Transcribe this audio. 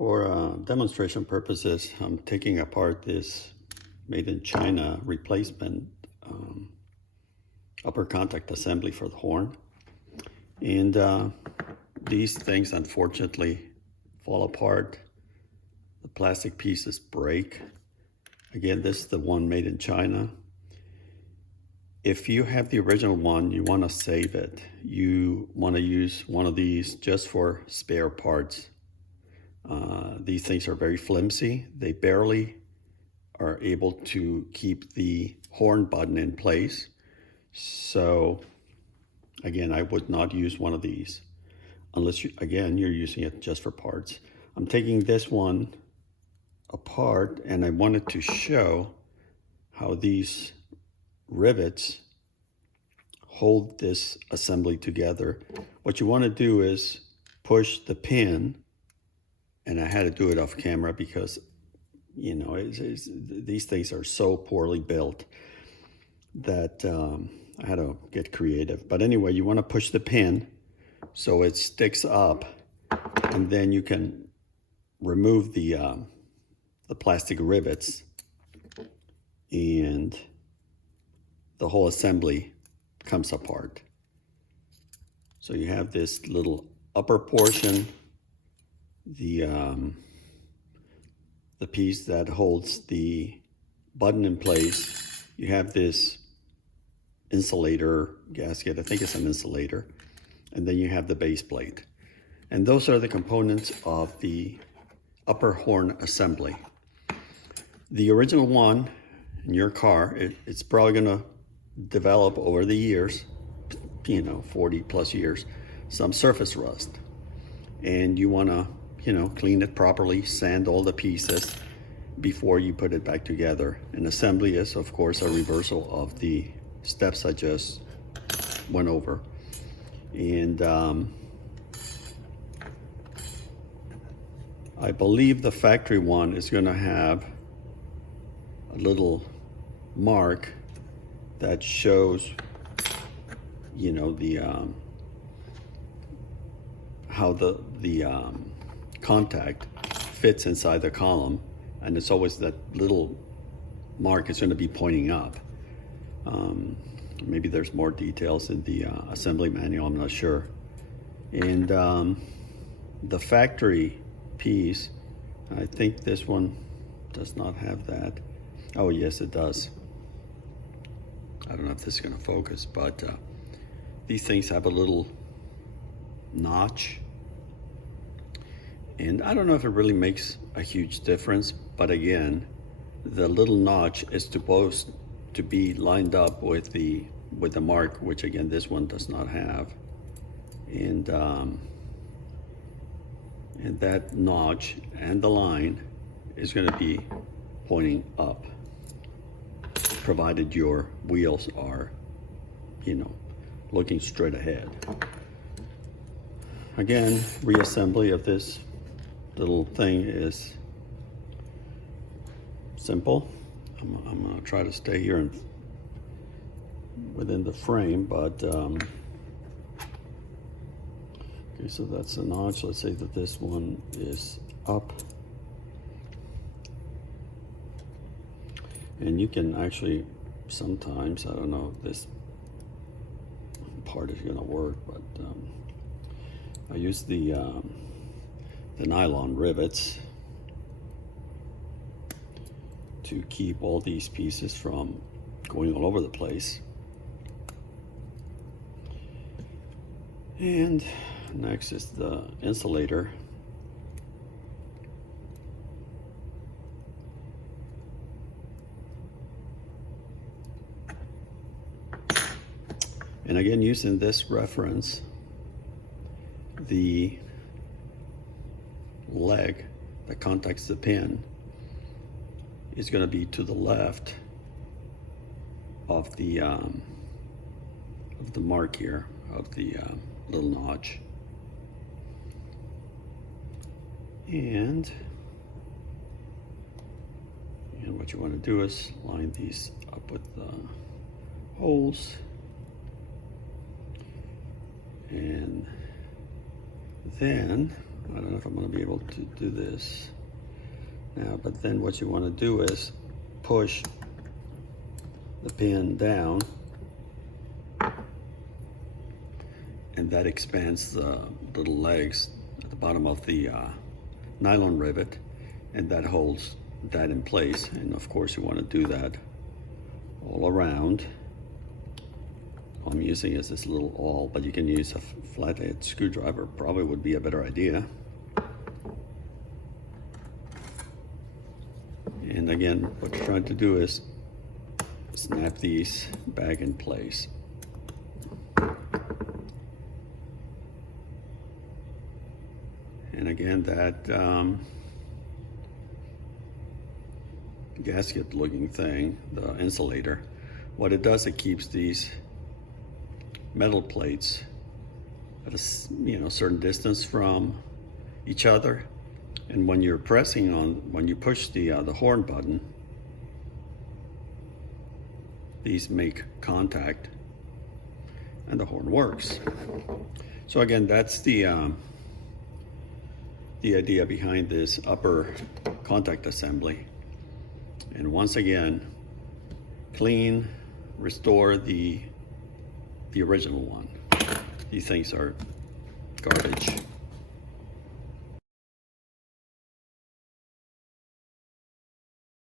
For demonstration purposes, I'm taking apart this made in China replacement upper contact assembly for the horn. And these things unfortunately fall apart. The plastic pieces break. Again, this is the one made in China. If you have the original one, you want to save it. You want to use one of these just for spare parts. These things are very flimsy. They barely are able to keep the horn button in place. So again, I would not use one of these unless you're using it just for parts. I'm taking this one apart and I wanted to show how these rivets hold this assembly together. What you want to do is push the pin, and I had to do it off camera because these things are so poorly built that I had to get creative. But anyway, you want to push the pin so it sticks up, and then you can remove the plastic rivets, and the whole assembly comes apart. So you have this little upper portion, the piece that holds the button in place. You have this insulator gasket, I think it's an insulator, and then you have the base plate. And those are the components of the upper horn assembly. The original one in your car, it's probably gonna develop over the years, 40 plus years, some surface rust. And you wanna, clean it properly, sand all the pieces before you put it back together. And assembly is, of course, a reversal of the steps I just went over. And I believe the factory one is gonna have a little mark that shows, how the contact fits inside the column, and it's always that little mark is going to be pointing up. Maybe there's more details in the assembly manual, I'm not sure. And the factory piece, I think this one does not have that. Oh yes, it does. I don't know if this is going to focus, but these things have a little notch, and I don't know if it really makes a huge difference, but again, the little notch is supposed to be lined up with the mark, which again this one does not have. And that notch and the line is going to be pointing up, provided your wheels are, looking straight ahead. Again, reassembly of this little thing is simple. I'm going to try to stay here and within the frame, but okay, so that's a notch. Let's say that this one is up, and you can actually sometimes, I don't know if this part is going to work, but I use the nylon rivets to keep all these pieces from going all over the place. And next is the insulator. And again, using this reference, the leg that contacts the pin is going to be to the left of the mark here, of the little notch. And what you want to do is line these up with the holes, and then I don't know if I'm going to be able to do this now, but then what you want to do is push the pin down, and that expands the little legs at the bottom of the nylon rivet, and that holds that in place. And of course you want to do that all around. All I'm using is this little awl, but you can use a flathead screwdriver, probably would be a better idea. And again, what you're trying to do is snap these back in place. And again, that gasket looking thing, the insulator, what it does, it keeps these metal plates at a certain distance from each other. And when you're pressing on, when you push the horn button, these make contact and the horn works. So again, that's the idea behind this upper contact assembly. And once again, clean, restore the original one. These things are garbage.